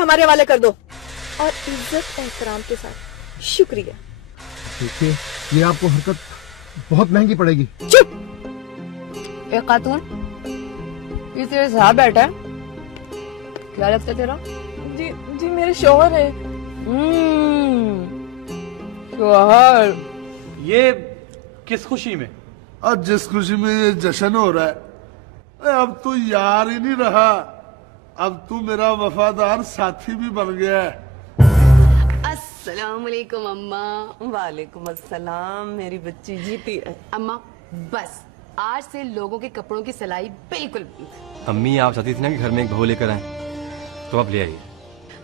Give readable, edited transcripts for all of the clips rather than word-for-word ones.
हमारे हवाले कर दो, और इज्जत एहतराम के साथ। शुक्रिया। देखिए, ये आपको हरकत बहुत महंगी पड़ेगी। चुप। एक खातून, ये तेरे साथ बैठा है, क्या लगता है तेरा? जी जी मेरे शौहर है। शौहर। ये किस खुशी में? और जिस खुशी में ये जश्न हो रहा है, अब तू यार ही नहीं रहा, अब तू मेरा वफादार साथी भी बन गया है। अस्सलाम वालेकुम अम्मा। वालेकुम अस्सलाम, मेरी बच्ची जीती है। अम्मा बस आज से लोगों के कपड़ों की सिलाई बिल्कुल बंद। अम्मी आप चाहती थी ना कि घर में एक बहू लेकर आए, तो अब ले आइए।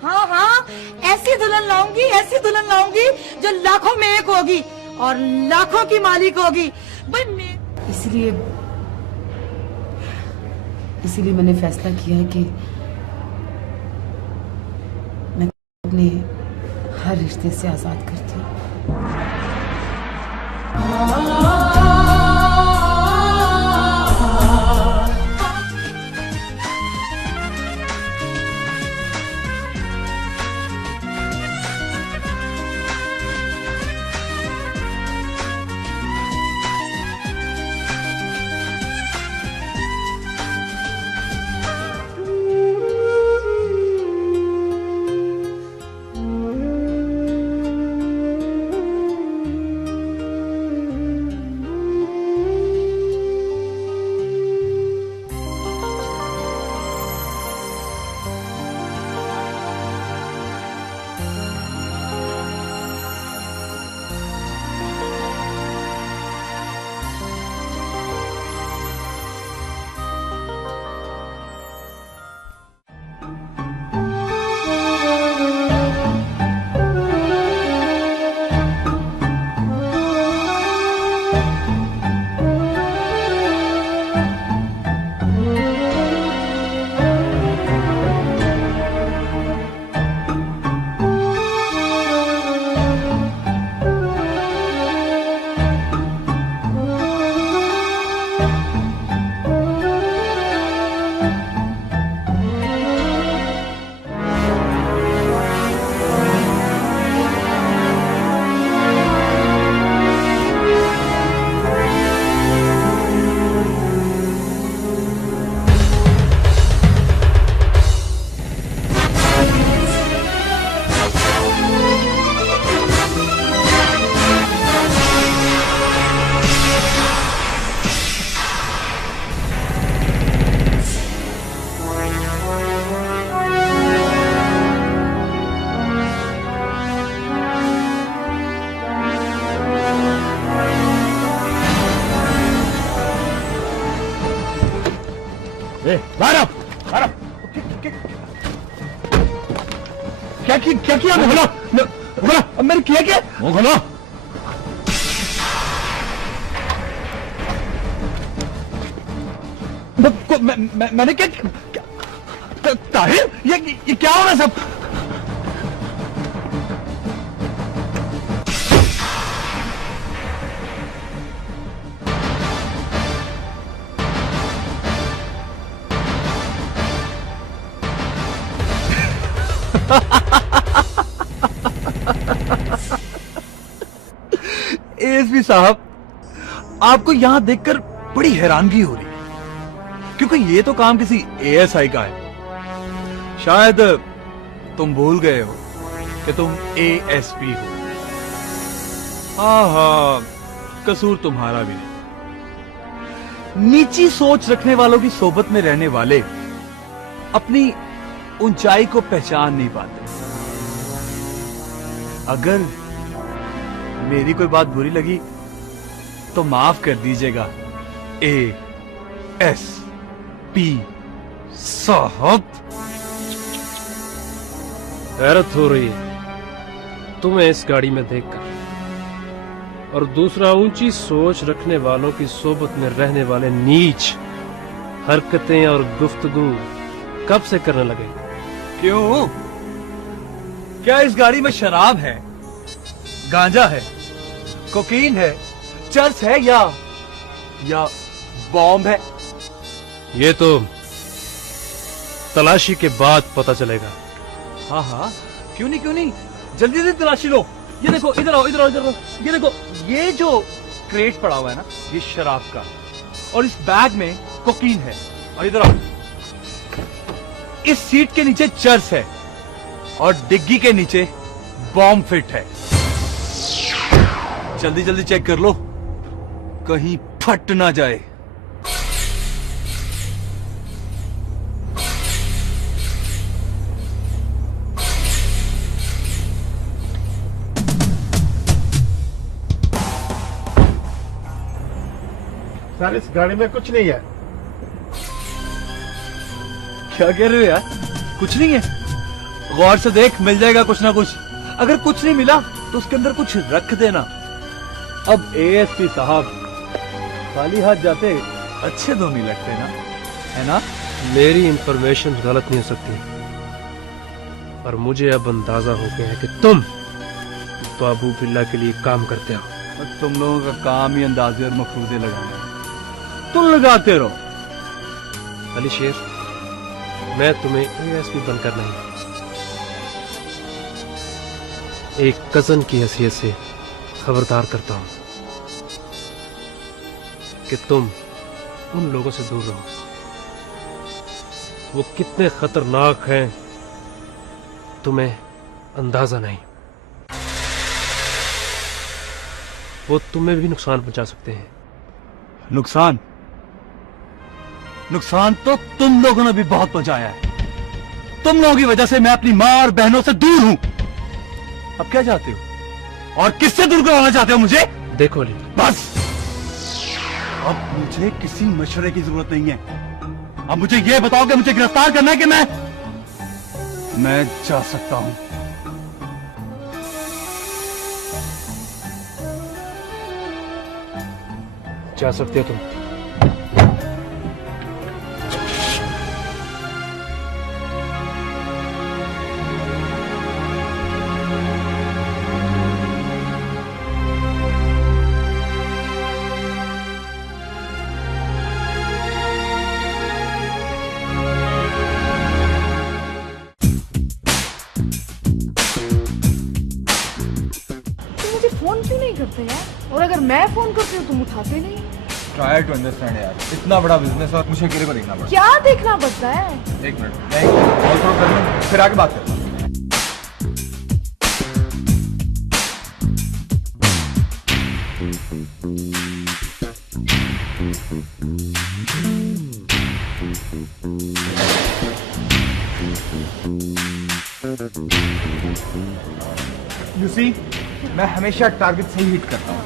हाँ हाँ, ऐसी दुल्हन लाऊंगी, ऐसी दुल्हन लाऊंगी जो लाखों में एक होगी और लाखों की मालिक होगी। भाई इसीलिए मैंने फैसला किया है कि मैं अपने हर रिश्ते से आजाद करती हूँ। बाहर आओ, बाहर आओ। क्या किया? मुंह खोलो, अब मैंने किया क्या? मुंह खोलो। मैंने क्या? ताहिर, ये क्या हो रहा है सब? एएसपी साहब, आपको यहां देखकर बड़ी हैरानगी हो रही है, क्योंकि ये तो काम किसी एएसआई का है। शायद तुम भूल गए हो कि तुम एएसपी हो। हाँ, कसूर तुम्हारा भी नहीं। नीची सोच रखने वालों की सोबत में रहने वाले अपनी ऊंचाई को पहचान नहीं पाते। अगर मेरी कोई बात बुरी लगी तो माफ कर दीजिएगा एएसपी साहब। हैरत हो रही है तुम्हें इस गाड़ी में देखकर, और दूसरा ऊंची सोच रखने वालों की सोबत में रहने वाले नीच हरकतें और गुफ्तगू कब से करने लगे? क्यों? क्या इस गाड़ी में शराब है, गांजा है, कोकीन है, चर्च है या बॉम्ब है? ये तो तलाशी के बाद पता चलेगा। हाँ हाँ, क्यों नहीं, जल्दी से तलाशी लो। ये देखो, इधर आओ, ये देखो, ये जो क्रेट पड़ा हुआ है ना, ये शराब का, और इस बैग में कोकीन है। और इधर आओ, इस सीट के नीचे चर्च है और डिग्गी के नीचे बॉम्ब फिट है। जल्दी जल्दी चेक कर लो, कहीं फट ना जाए। सर इस गाड़ी में कुछ नहीं है। क्या कह रहे हो यार? कुछ नहीं है? गौर से देख, मिल जाएगा कुछ ना कुछ। अगर कुछ नहीं मिला तो उसके अंदर कुछ रख देना। अब एएसपी साहब खाली हाथ जाते अच्छे तो नहीं लगते ना, है ना? मेरी इंफॉर्मेशन गलत नहीं हो सकती, पर मुझे अब अंदाजा हो गया है कि तुम बाबू बिल्ला के लिए काम करते हो। और तुम लोगों का काम ही अंदाजे और मफरूजे लगाना है। तुम लगाते रहो। अली शेर, मैं तुम्हें एएसपी बनकर नहीं, एक कजन की हैसियत से खबरदार करता हूं कि तुम उन लोगों से दूर रहो। वो कितने खतरनाक हैं तुम्हें अंदाजा नहीं। वो तुम्हें भी नुकसान पहुंचा सकते हैं। नुकसान तो तुम लोगों ने भी बहुत पहुंचाया है। तुम लोगों की वजह से मैं अपनी माँ और बहनों से दूर हूं। अब क्या चाहते हो और किससे दूर करवाना चाहते हो मुझे? देखो अली, बस अब मुझे किसी मशवरे की जरूरत नहीं है। अब मुझे यह बताओ कि मुझे गिरफ्तार करना है कि मैं जा सकता हूं। जा सकते हो तुम। मुझे फोन क्यों नहीं करते यार? और अगर मैं फोन करती हूँ तुम उठाते नहीं। ट्राई टू अंडरस्टैंड यार, इतना बड़ा बिजनेस और मुझे अकेले को देखना पड़ा। क्या देखना पड़ता है? एक मिनट, मैं कॉल थोड़ा कर लूं, फिर आगे बात करता हूं। You see, मैं हमेशा टारगेट सही हिट करता हूँ।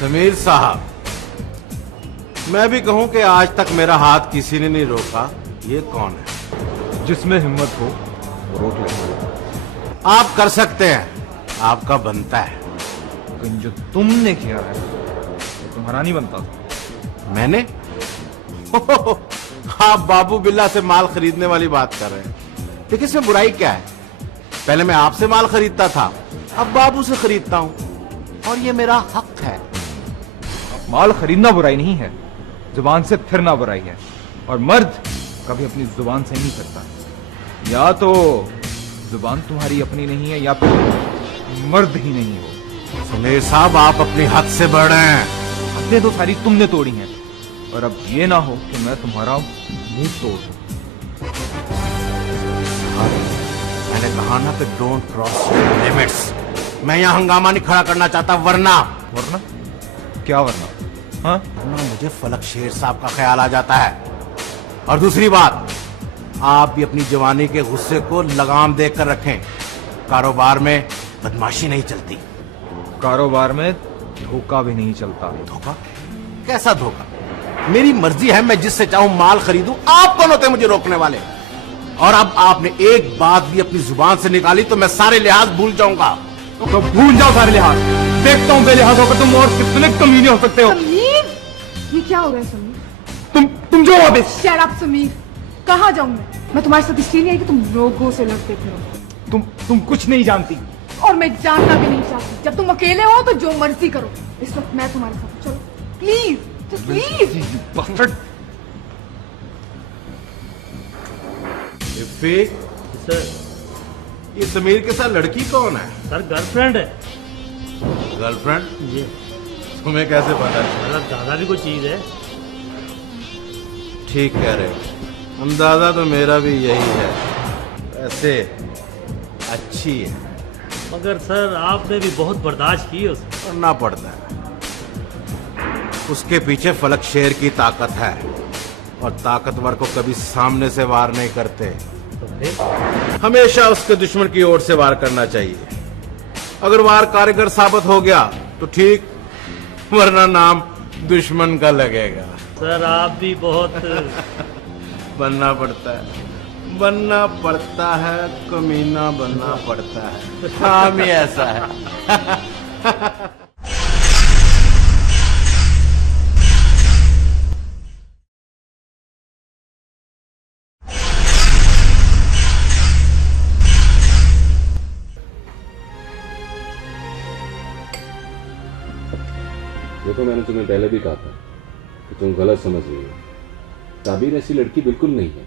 समीर साहब, मैं भी कहूं कि आज तक मेरा हाथ किसी ने नहीं रोका। ये कौन है? जिसमें हिम्मत हो रोक ले। आप कर सकते हैं, आपका बनता है। लेकिन जो तुमने किया है वो तुम्हारा नहीं बनता था। मैंने? आप बाबू बिल्ला से माल खरीदने वाली बात कर रहे हैं। लेकिन इसमें बुराई क्या है? पहले मैं आपसे माल खरीदता था, अब बाबू से खरीदता हूं और ये मेरा हक है। माल खरीदना बुराई नहीं है, जुबान से फिरना बुराई है। और मर्द कभी अपनी जुबान से नहीं फिरता। या तो जुबान तुम्हारी अपनी नहीं है या फिर मर्द ही नहीं हो। समीर साहब, आप अपनी हद से बढ़ रहे हैं। हदें तो सारी तुमने तोड़ी हैं, और अब ये ना हो कि मैं तुम्हारा मुंह तोड़ दूं। मैंने कहा ना कि डोंट क्रॉस लिमिट्स। मैं यहाँ हंगामा नहीं खड़ा करना चाहता, वरना वरना क्या वरना? हाँ, वरना मुझे फलक शेर साहब का ख्याल आ जाता है। और दूसरी बात, आप भी अपनी जवानी के गुस्से को लगाम देकर कर रखें। कारोबार में बदमाशी नहीं चलती। कारोबार में धोखा भी नहीं चलता। धोखा? कैसा धोखा? मेरी मर्जी है, मैं जिससे चाहूं माल खरीदूं। आप कौन होते मुझे रोकने वाले? और अब आपने एक बात भी अपनी जुबान से निकाली तो मैं सारे लिहाज भूल जाऊंगा। तो भूल जाओ सारे लिहाज। देखता हूँ बेलिहाज होकर तुम और कितने कमीने हो सकते हो। समीर, ये क्या हो रहा है समीर? तुम जो वापस। Shut up Sameer. कहाँ जाऊं मैं तुम्हारे साथ इसलिए नहीं आई कि तुम लोगों से लड़ते फिरो। तुम कुछ नहीं जानती। और मैं जानना भी नहीं चाहती। जब तुम अकेले हो तो जो मर्जी करो। इस वक्त मैं तुम्हारे साथ, चलो प्लीज, जस्ट प्लीज। सर, ये समीर के साथ लड़की कौन है? सर गर्लफ्रेंड है। गर्लफ्रेंड? जी। तुम्हें कैसे पता है? मतलब दादा भी कोई चीज है। ठीक कह रहे हो, अंदाजा तो मेरा भी यही है। ऐसे अच्छी है, मगर सर आपने भी बहुत बर्दाश्त की उसे। करना पड़ता है। उसके पीछे फलक शेर की ताकत है, और ताकतवर को कभी सामने से वार नहीं करते। हमेशा उसके दुश्मन की ओर से वार करना चाहिए। अगर वार कारगर साबित हो गया तो ठीक, वरना नाम दुश्मन का लगेगा। सर आप भी बहुत बनना पड़ता है, बनना पड़ता है, कमीना बनना पड़ता है। काम ही ऐसा है। देखो, मैंने तुम्हें पहले भी कहा था कि तुम गलत समझ रही हो। ताबीर ऐसी लड़की बिल्कुल नहीं है।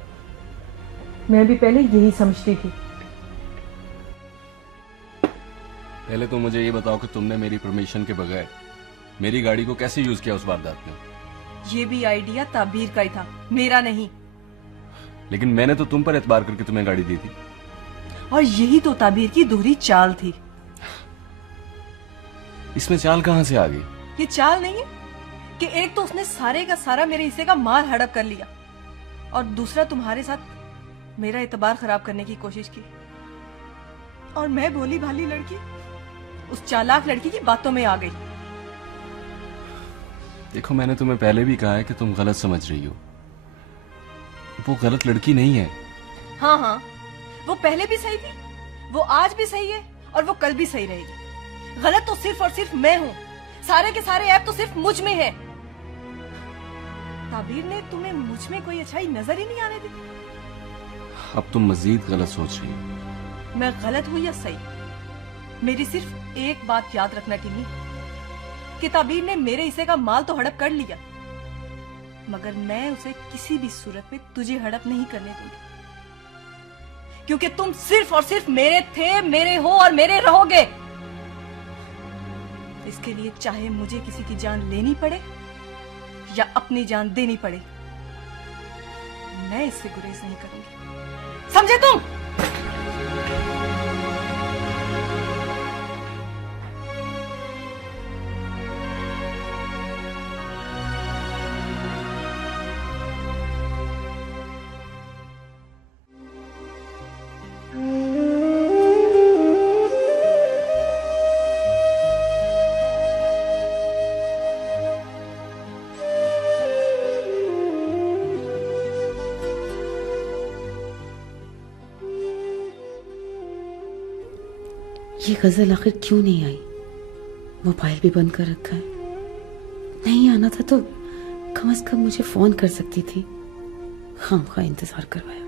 मैं भी पहले यही समझती थी। पहले तो मुझे ये बताओ कि तुमने मेरी परमिशन के बगैर मेरी गाड़ी को कैसे यूज किया उस वारदात में? ये भी आइडिया ताबीर का ही था, मेरा नहीं। लेकिन मैंने तो तुम पर एतबार करके तुम्हें गाड़ी दी थी। और यही तो ताबीर की दोहरी चाल थी। इसमें चाल कहां से आ गई? ये चाल नहीं है कि एक तो उसने सारे का सारा मेरे हिस्से का माल हड़प कर लिया, और दूसरा तुम्हारे साथ मेरा एतबार खराब करने की कोशिश की। और मैं भोली भाली लड़की उस चालाक लड़की की बातों में आ गई। देखो, मैंने तुम्हें पहले भी कहा है कि तुम गलत समझ रही हो। वो गलत लड़की नहीं है। हाँ हाँ, वो पहले भी सही थी, वो आज भी सही है, और वो कल भी सही रहेगी। गलत तो सिर्फ और सिर्फ मैं हूँ। सारे के सारे ऐप तो सिर्फ मुझ में है। ताबीर ने तुम्हें मुझ में कोई अच्छाई नजर ही नहीं आने दी। अब तुम मजीद गलत सोच रही हो। मैं गलत हूँ या सही, मेरी सिर्फ एक बात याद रखना टिनी, कि ताबीर ने मेरे हिस्से का माल तो हड़प कर लिया, मगर मैं उसे किसी भी सूरत में तुझे हड़प नहीं करने दूंगी। क्योंकि तुम सिर्फ और सिर्फ मेरे थे, मेरे हो और मेरे रहोगे। इसके लिए चाहे मुझे किसी की जान लेनी पड़े या अपनी जान देनी पड़े, मैं इससे गुरेज नहीं करूंगी। समझे तुम? ये गजल आखिर क्यों नहीं आई? मोबाइल भी बंद कर रखा है। नहीं आना था तो कम से कम मुझे फोन कर सकती थी। खामखा इंतजार करवाया।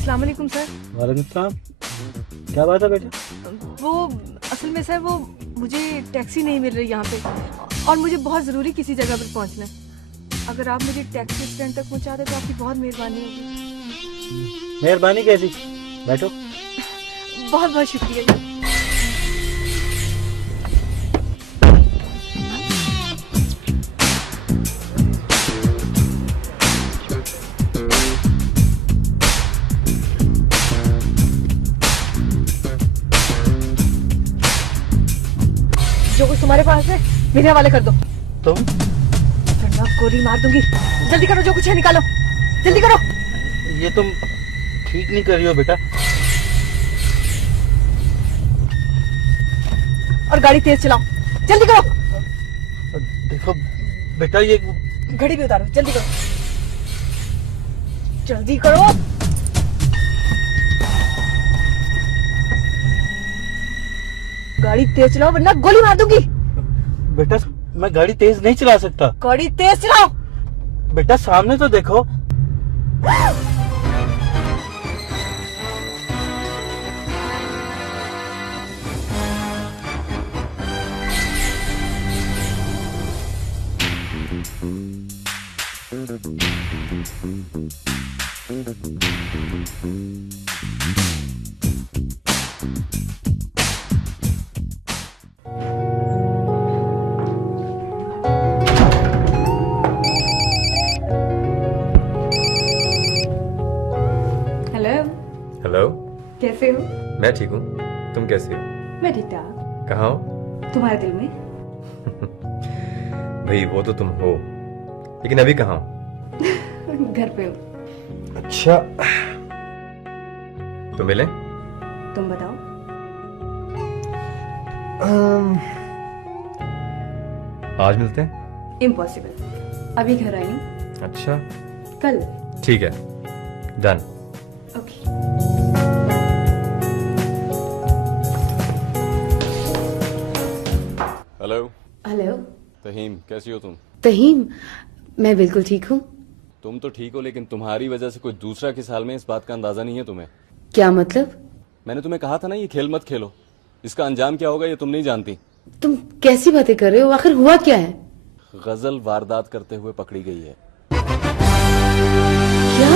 अस्सलाम वालेकुम सर। वालेकुम सलाम। क्या बात है बेटा? वो असल में सर वो मुझे टैक्सी नहीं मिल रही यहाँ पे और मुझे बहुत ज़रूरी किसी जगह पर पहुँचना है। अगर आप मुझे टैक्सी स्टैंड तक पहुँचा दें तो आपकी बहुत मेहरबानी होगी। मेहरबानी कैसी? बैठो। बहुत बहुत शुक्रिया। जो कुछ तुम्हारे पास है मेरे हवाले कर दो। तुम? वरना गोली मार दूंगी। जल्दी करो, जो कुछ है निकालो, जल्दी करो। ये तुम ठीक नहीं कर रही हो बेटा। और गाड़ी तेज चलाओ, जल्दी करो। देखो बेटा, ये घड़ी भी उतारो, जल्दी करो, जल्दी करो। गाड़ी तेज चलाओ वरना गोली मार दूंगी। बेटा मैं गाड़ी तेज नहीं चला सकता। गाड़ी तेज चलाओ। बेटा सामने तो देखो। हेलो। हेलो। कैसे हो? मैं ठीक हूँ, तुम कैसे हो? मैं ठीक ठाक। कहाँ हो? तुम्हारे दिल में। भाई वो तो तुम हो, लेकिन अभी कहाँ हो? घर पे हो। अच्छा, तो मिले? तुम बताओ। आज मिलते हैं? इम्पॉसिबल, अभी घर आई हूँ। अच्छा कल। ठीक है, डन। ओके। हेलो। हेलो। तहीम, कैसी हो तुम? तहीम, मैं बिल्कुल ठीक हूँ। तुम तो ठीक हो, लेकिन तुम्हारी वजह से कोई दूसरा किस हाल में, इस बात का अंदाजा नहीं है तुम्हें। क्या मतलब? मैंने तुम्हें कहा था ना, ये खेल मत खेलो। इसका अंजाम क्या होगा ये तुम नहीं जानती। तुम कैसी बातें कर रहे हो? आखिर हुआ क्या है? गजल वारदात करते हुए पकड़ी गई है। क्या?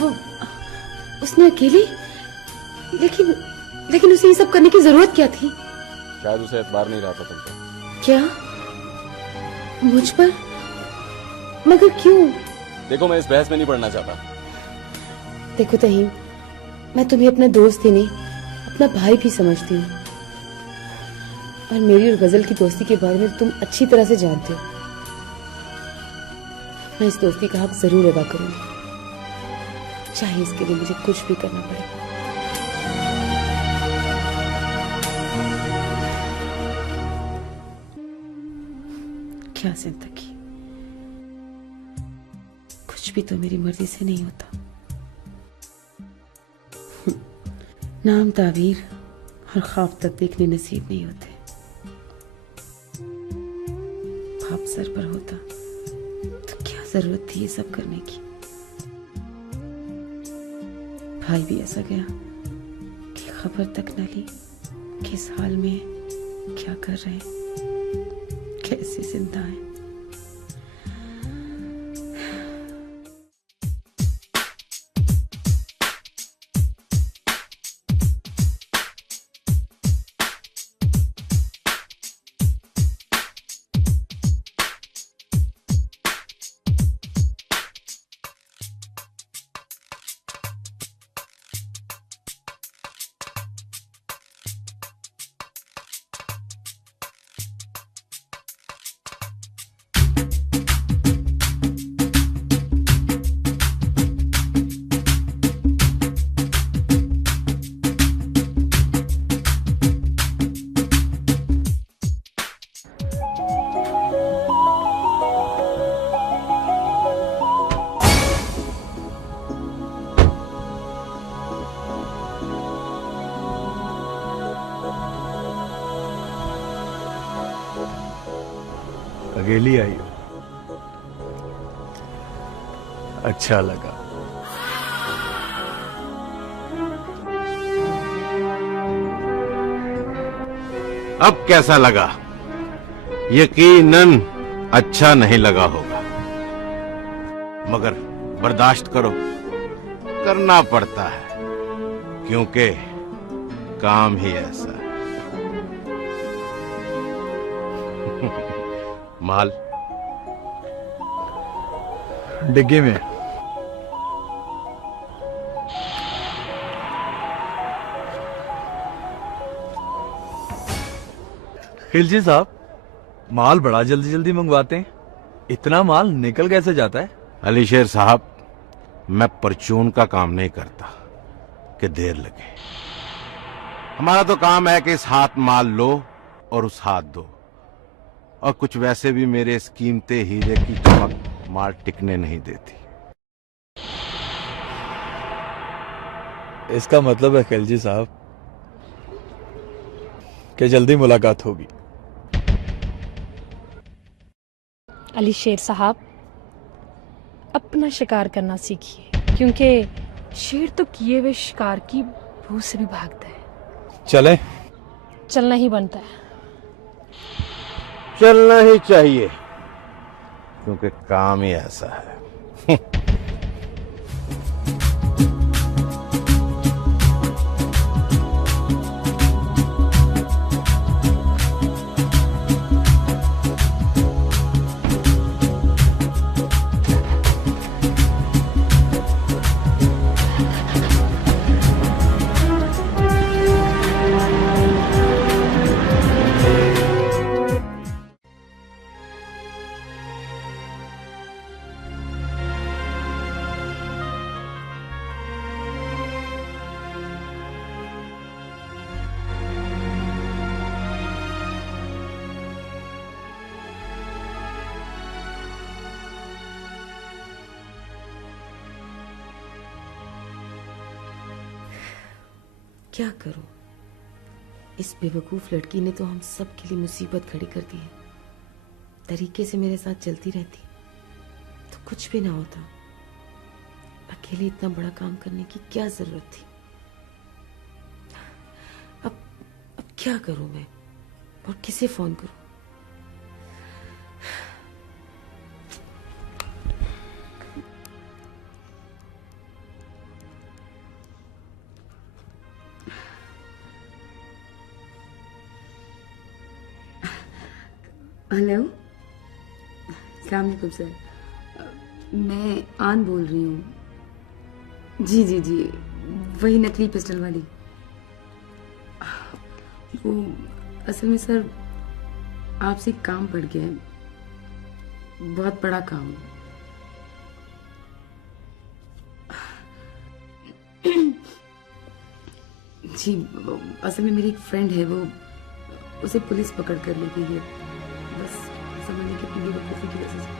वो उसने अकेली? लेकिन उसे ये सब करने की जरूरत क्या थी? शायद उसे एतबार नहीं रहा था तुम पर। क्या? मुझ पर? मगर क्यों? देखो मैं इस बहस में नहीं पड़ना चाहता। देखो तहीम, मैं तुम्हें अपना दोस्त ही नहीं अपना भाई भी समझती हूँ, और मेरी और गजल की दोस्ती के बारे में तुम अच्छी तरह से जानते हो। मैं इस दोस्ती का हक जरूर अदा करूंगी, चाहे इसके लिए मुझे कुछ भी करना पड़े। क्या जिंदगी, कुछ भी तो मेरी मर्जी से नहीं होता। नाम ताबीर और ख्वाब तक देखने नसीब नहीं होते। बाप सर पर होता तो क्या जरूरत थी ये सब करने की। भाई भी ऐसा गया कि खबर तक न ली, किस हाल में है, क्या कर रहे हैं, कैसे जिंदा है। अकेली आई हो, अच्छा लगा। अब कैसा लगा? यकीनन अच्छा नहीं लगा होगा, मगर बर्दाश्त करो, करना पड़ता है, क्योंकि काम ही ऐसा है। माल डिग्गी में। खिलजी साहब, माल बड़ा जल्दी जल्दी मंगवाते हैं, इतना माल निकल कैसे जाता है? अलीशेर साहब, मैं परचून का काम नहीं करता कि देर लगे। हमारा तो काम है कि इस हाथ माल लो और उस हाथ दो, और कुछ वैसे भी मेरे इस कीमती हीरे की चमक माल टिकने नहीं देती। इसका मतलब है खिलजी साहब कि जल्दी मुलाकात होगी। अली शेर साहब, अपना शिकार करना सीखिए, क्योंकि शेर तो किए हुए शिकार की भूख से भी भागता है। चलें? चलना ही बनता है। चलना ही चाहिए, क्योंकि काम ही ऐसा है। क्या करूं? इस बेवकूफ लड़की ने तो हम सब के लिए मुसीबत खड़ी कर दी है। तरीके से मेरे साथ चलती रहती तो कुछ भी ना होता। अकेले इतना बड़ा काम करने की क्या जरूरत थी? अब क्या करूं मैं, और किसे फोन करूं? हेलो, अस्सलाम वालेकुम सर, मैं आन बोल रही हूँ। जी जी जी, वही नकली पिस्टल वाली। वो असल में सर आपसे काम पड़ गया है, बहुत बड़ा काम। जी, असल में मेरी एक फ्रेंड है, वो उसे पुलिस पकड़ कर ले गई है। बस समझने की अपनी बेवकूफी की वजह से।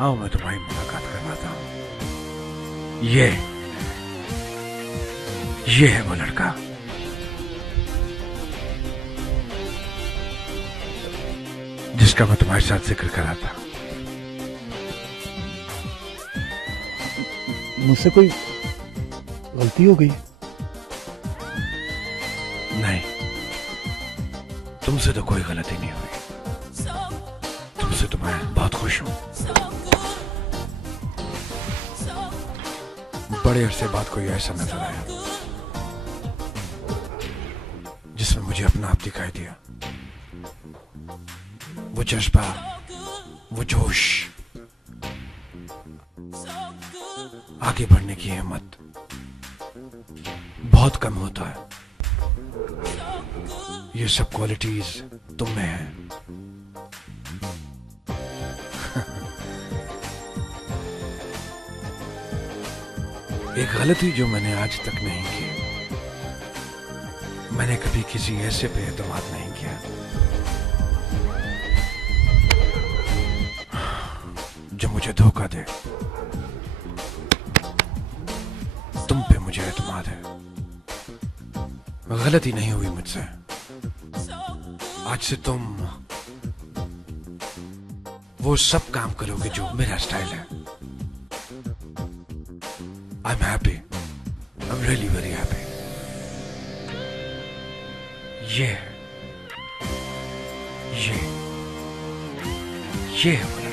आओ मैं तुम्हारी मुलाकात करवाता हूँ। ये है वो लड़का। जिसका मैं तुम्हारे साथ जिक्र करा था। मुझसे कोई गलती हो गई? नहीं, तुमसे तो कोई गलती नहीं हुई। तुमसे तो मैं बहुत खुश हूं। बड़े अरसे बाद कोई ऐसा नजर आया जिसमें मुझे अपना आप दिखाई दिया। वो जज्बा, वो जोश, आगे बढ़ने की हिम्मत बहुत कम होता है। ये सब क्वालिटीज तुम में है। एक गलती जो मैंने आज तक नहीं की, मैंने कभी किसी ऐसे पे एतमाद नहीं किया जो मुझे धोखा दे। तुम पे मुझे एतमाद है। गलती नहीं हुई मुझसे। आज से तुम वो सब काम करोगे जो मेरा स्टाइल है। I am happy, I am really very happy. ये है वो लड़का।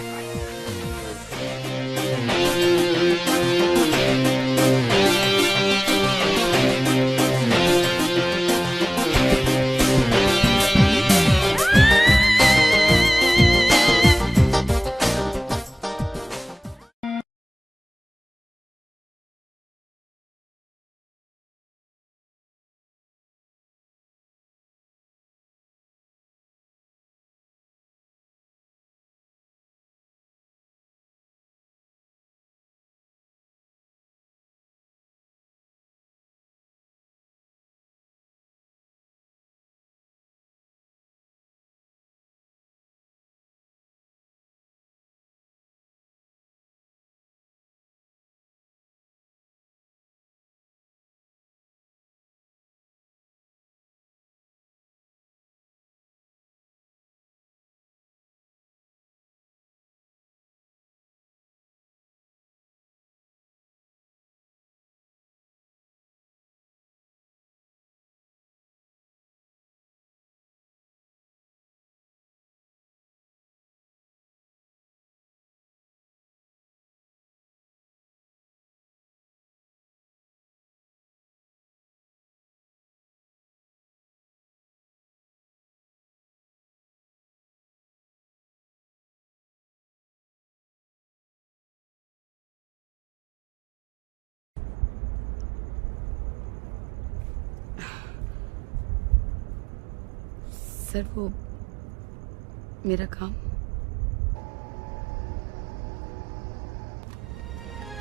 सर वो मेरा काम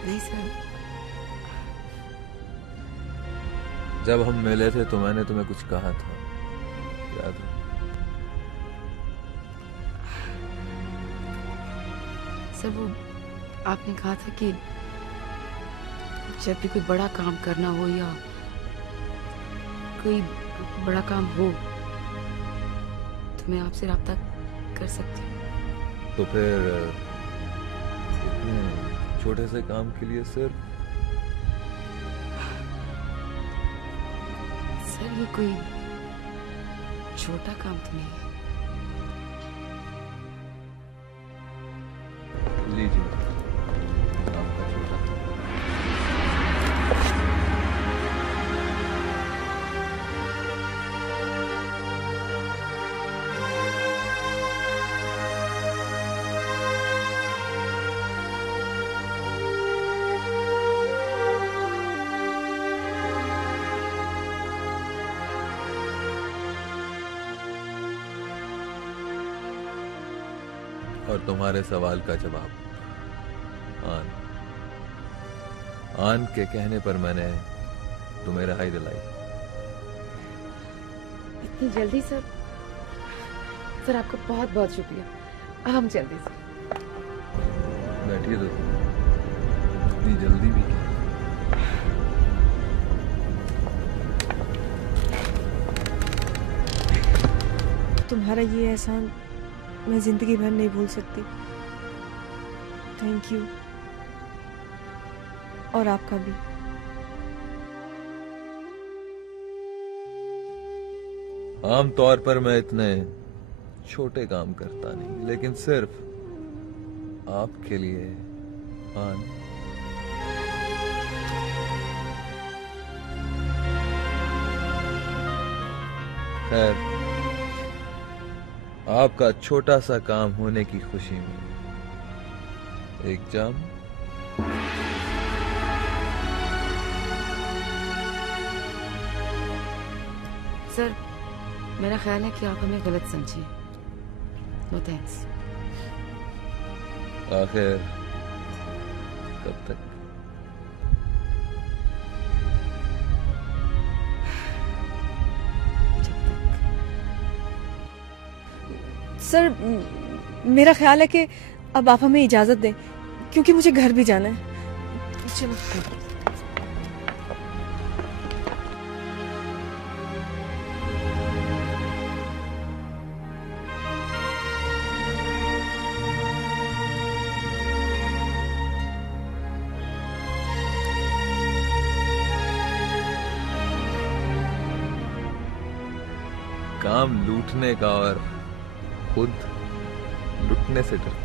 नहीं सर। जब हम मिले थे तो मैंने तुम्हें कुछ कहा था, याद है? सर वो आपने कहा था कि जब भी कोई बड़ा काम करना हो या कोई बड़ा काम हो तो मैं आपसे राब्ता कर सकती हूँ। तो फिर इतने छोटे से काम के लिए सर ये कोई छोटा काम तो नहीं है। लीजिए आपका छोटा काम। और तुम्हारे सवाल का जवाब आन के कहने पर मैंने तुम्हें रिहाई दिलाई। इतनी जल्दी सर? सर आपका बहुत बहुत शुक्रिया। हम जल्दी से बैठिए तो इतनी जल्दी भी क्या? तुम्हारा ये एहसान मैं जिंदगी भर नहीं भूल सकती। Thank you. और आपका भी। आम तौर पर मैं इतने छोटे काम करता नहीं, लेकिन सिर्फ आपके लिए आन। खैर, आपका छोटा सा काम होने की खुशी में एक जाम सर, मेरा ख्याल है कि आप हमें गलत समझे। No thanks. आखिर कब तक? सर, मेरा ख्याल है कि अब आप हमें इजाजत दें, क्योंकि मुझे घर भी जाना है। चलो। काम लूटने का और खुद लुटने से डरते।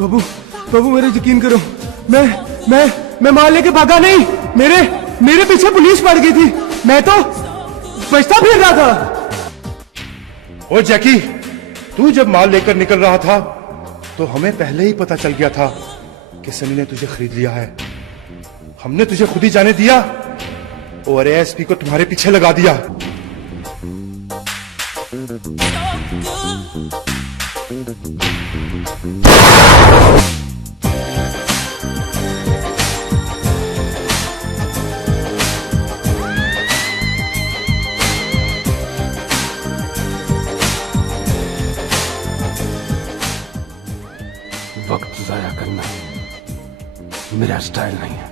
बाबू, बाबू मेरे यकीन करो, मैं माल लेके भागा नहीं। मेरे पीछे पुलिस पड़ गई थी। मैं तो बचता फिर रहा था। ओ जैकी, तू जब माल लेकर निकल रहा था तो हमें पहले ही पता चल गया था कि सनी ने तुझे खरीद लिया है। हमने तुझे खुद ही जाने दिया और एएसपी को तुम्हारे पीछे लगा दिया। वक्त जाया करना मेरा स्टाइल नहीं है।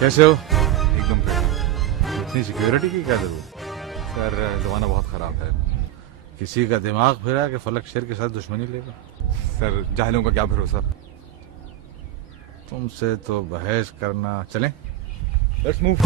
कैसे हो? एकदम फिट। इतनी सिक्योरिटी की क्या जरूरत? सर जमाना बहुत खराब है। किसी का दिमाग फिरा कि फलक शेर के साथ दुश्मनी लेगा? सर जाहिलों का क्या भरोसा। तुमसे तो बहस करना। चलें? Let's move.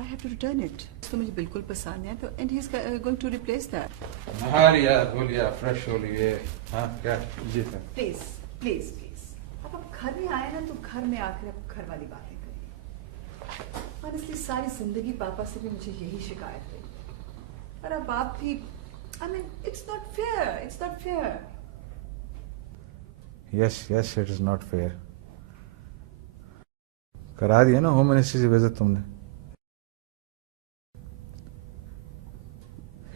I have to return it. तो मुझे बिल्कुल पसंद है तो and he's going to replace that. हाँ यार बोलिए, फ्रेश हो लिए। हाँ क्या? जी सर। Please, please, please. अब आप घर में आए ना तो घर में आकर आप घर वाली बातें करिए। Honestly सारी जिंदगी पापा से भी मुझे यही शिकायत है। पर अब आप भी, I mean, it's not fair. It's not fair. Yes, yes, it is not fair. करा दिया ना होम मिनिस्ट्री से बेइज्जत तुमने।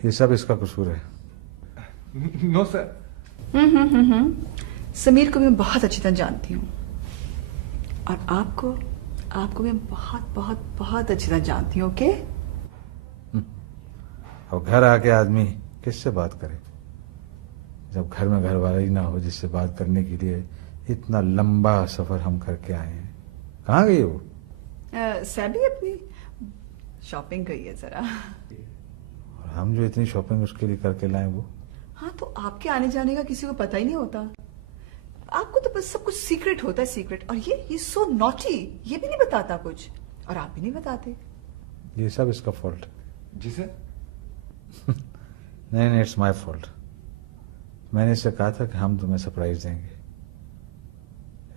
ये सब इसका कसूर है। No sir. समीर को मैं बहुत अच्छी तरह जानती हूँ और आपको मैं बहुत बहुत बहुत अच्छी तरह जानती हूँ। ओके? अब घर आके आदमी किससे बात करे जब घर में घर वाला ही ना हो जिससे बात करने के लिए इतना लंबा सफर हम करके आए हैं। कहाँ गई वो? सैबी अपनी शॉपिंग गई है जरा। और हम जो इतनी शॉपिंग उसके लिए करके लाए वो। हाँ तो आपके आने जाने का किसी को पता ही नहीं होता। आपको तो बस सब कुछ सीक्रेट होता है, सीक्रेट। और ये सो नॉटी, ये भी नहीं बताता कुछ और आप भी नहीं बताते। ये सब इसका फॉल्ट। जी सर। नहीं, इट्स माय फॉल्ट। मैंने इससे कहा था कि हम तुम्हें सरप्राइज देंगे,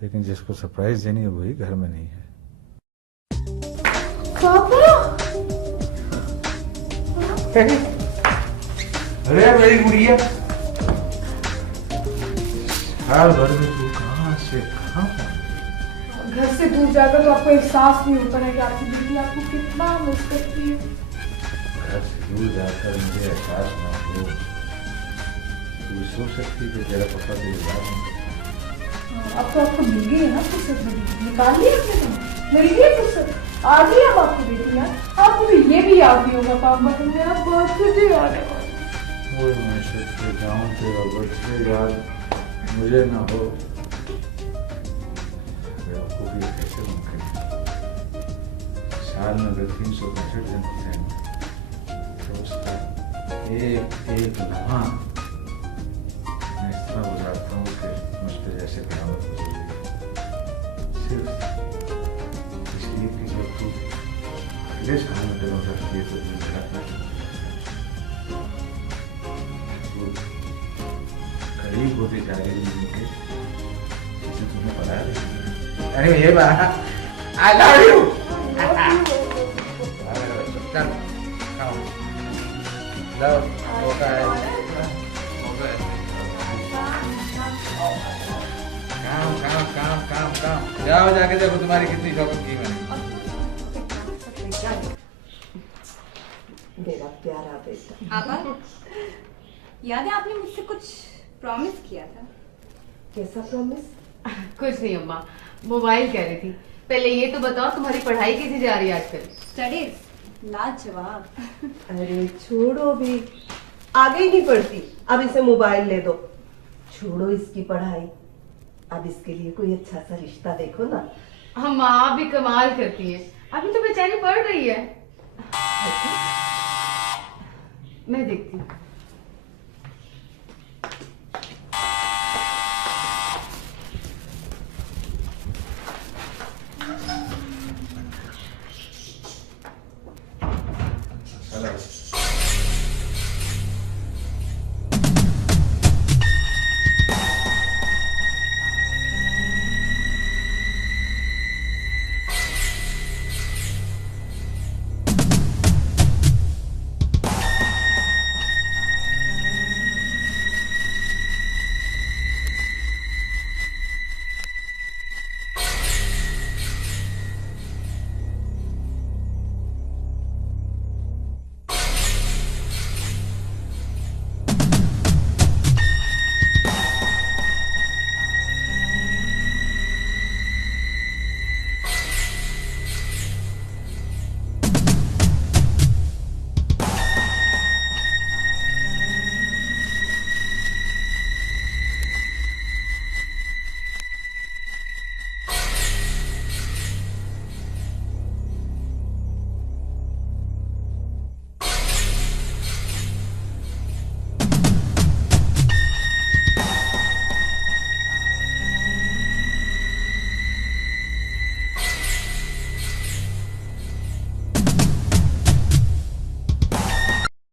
लेकिन जिसको सरप्राइज देनी है वही घर में नहीं है। पापा! अरे मेरी गुड़िया, साल भर में तू कहाँ से कहाँ? घर से दूर जाकर तो आपको एहसास नहीं होता है कि आपकी बेटी आपको कितना मिस करती है। घर से दूर जाकर मुझे एहसास ना हो, तू सोच सकती है तेरा पता तो याद नहीं। अब तो आपको मिल गई है ना फुर्सत, निकाल लिया मिल गई फुर्सत। आ गई अब आपकी बेटी यार। आपको तो ये भी याद नहीं होगा पापा कि मेरा बर्थडे आने वाला। ओए मैं सोचते जाऊँ तेरा बर्थडे याद मुझे ना हो। बेवकूफ़ी कैसे मुमकिन है? साल में अगर 365 दिन होते हैं तो उसका एक लम्हा मैं इस तरह गुजारता हूँ कि मुझ पर जैसे कयामत गुजर गई। सिर्फ इसलिए कि जब तू अगले साल में कदम रखती है तो दिन धड़कना करीब होती जा रही है उनके, जिसे तुम्हें पता है। अरे ये बात I love you। चल खाओ, लो होता है। काम जाओ, जाके देखो तुम्हारी कितनी शॉपिंग की मैंने। मेरा प्यारा बेटा। आपा, याद है आपने मुझसे कुछ प्रॉमिस किया था? कैसा प्रॉमिस? कुछ नहीं अम्मा, मोबाइल कह रही थी। पहले ये तो बताओ तुम्हारी पढ़ाई कैसी जा रही है आजकल? स्टडीज लाजवाब। अरे छोड़ो भी, आगे ही नहीं पढ़ती, अब इसे मोबाइल ले दो। छोड़ो इसकी पढ़ाई, अब इसके लिए कोई अच्छा सा रिश्ता देखो ना। हम माँ भी कमाल करती है, अभी तो बेचारी पढ़ रही है। मैं देखती हूँ।